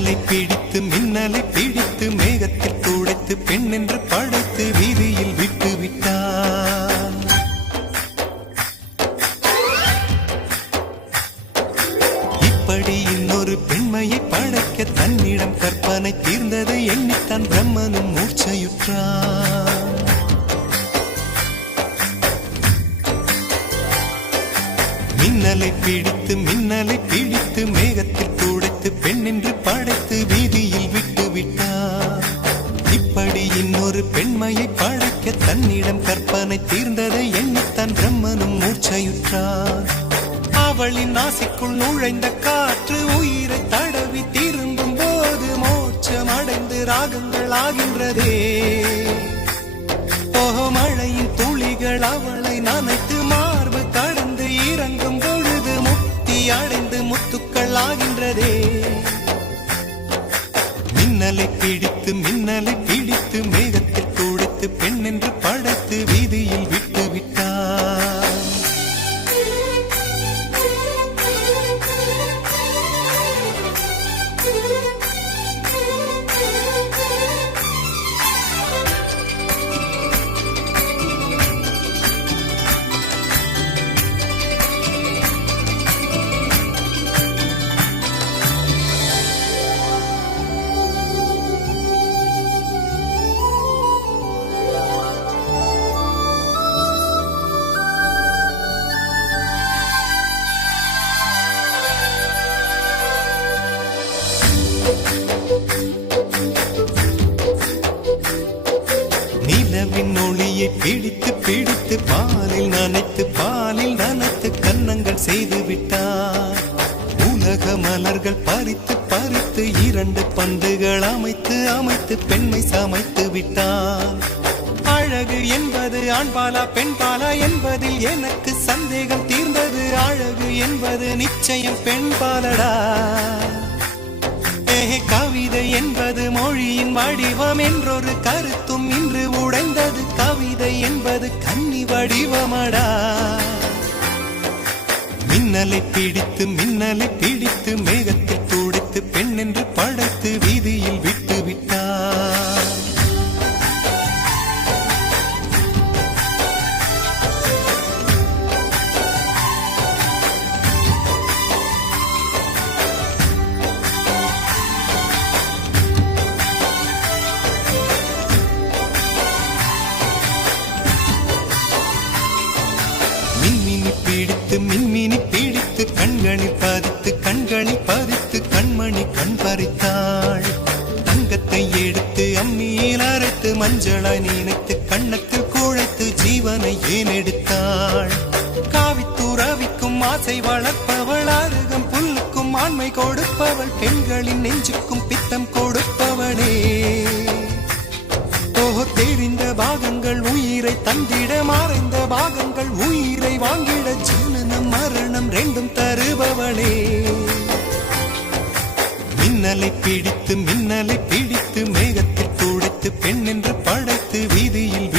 மின்னலை பிடித்து மின்னலை பிடித்து மேகத்தில் துடைத்து பெண் என்று படைத்து வீதியில் விட்டு விட்டான். இப்படி இன்னொரு பெண்மையை படைக்க தன்னிடம் கற்பனை தீர்ந்ததை எண்ணித்தான் பிரம்மனும் மூர்ச்சையுற்றான். மின்னலை பிடித்து மேகத்தில் துடைத்து பெண் என்று படைத்து வீதியில் விட்டு விட்டார். இப்படி இன்னொரு பெண்மையை படைக்க தன்னிடம் கற்பனை தீர்ந்ததை எண்ணித்தான் பிரம்மனும் மூர்ச்சையுற்றார். அவளின் நாசிக்குள் நுழைந்த காற்று உயிரை தடவி திரும்பும் போது மோட்சம் அடைந்து ராகங்கள் ஆகின்றதே. மழையின் துளிகள் அவளை நனைத்து மார்பு கடந்து இறங்கும் பொழுது முக்தி அடைந்து முத்துக்கள் ஆகின்றதே. மின்னலை பிடித்து மேகத்தில் துடைத்து பெண் என்று படைத்து வீதியில் விட்டு விட்டார். நிலவின் ஒளியை பிடித்து பாலில் நனைத்து கன்னங்கள் செய்து விட்டார். உலக மலர்கள் பறித்து இரண்டு பந்துகள் அமைத்து பெண்மை சமைத்து விட்டார். அழகு என்பது ஆண்பாலா பெண்பாலா என்பதில் எனக்கு சந்தேகம் தீர்ந்தது. அழகு என்பது நிச்சயம் பெண்பாலடா. கவிதை என்பது மொழியின் வடிவம் என்றொரு கருத்தும் இன்று உடைந்தது. கவிதை என்பது கன்னி வடிவமடா. மின்னலை பிடித்து மேகத்தில் துடைத்து பெண் என்று படைத்து வீதியில் விட்டு விட்டார். மின்மினி பிடித்து கண்களில் பதித்து கண்மணி கண் பறித்தாள். தங்கத்தை எடுத்து அம்மியில் அரைத்து மஞ்சளாய் நினைத்து கண்ணத்தில் குழைத்து ஜீவனை ஏன் எடுத்தாள். காவித்துறவிக்கும் ஆசை வளர்ப்பவள், அருகம் புல்லுக்கும் ஆண்மை கொடுப்பவள், பெண்களின் நெஞ்சுக்கும் பித்தம் கொடுப்பவளே. தெரிந்த பாகங்கள் உயிரை தந்திட, மறைந்த பாகங்கள் உயிரை வாங்கிட, ஜனனம் மரணம் ரெண்டும் தருபவளே. மின்னலை பிடித்து மேகத்தில் துடைத்து பெண் என்று படைத்து வீதியில்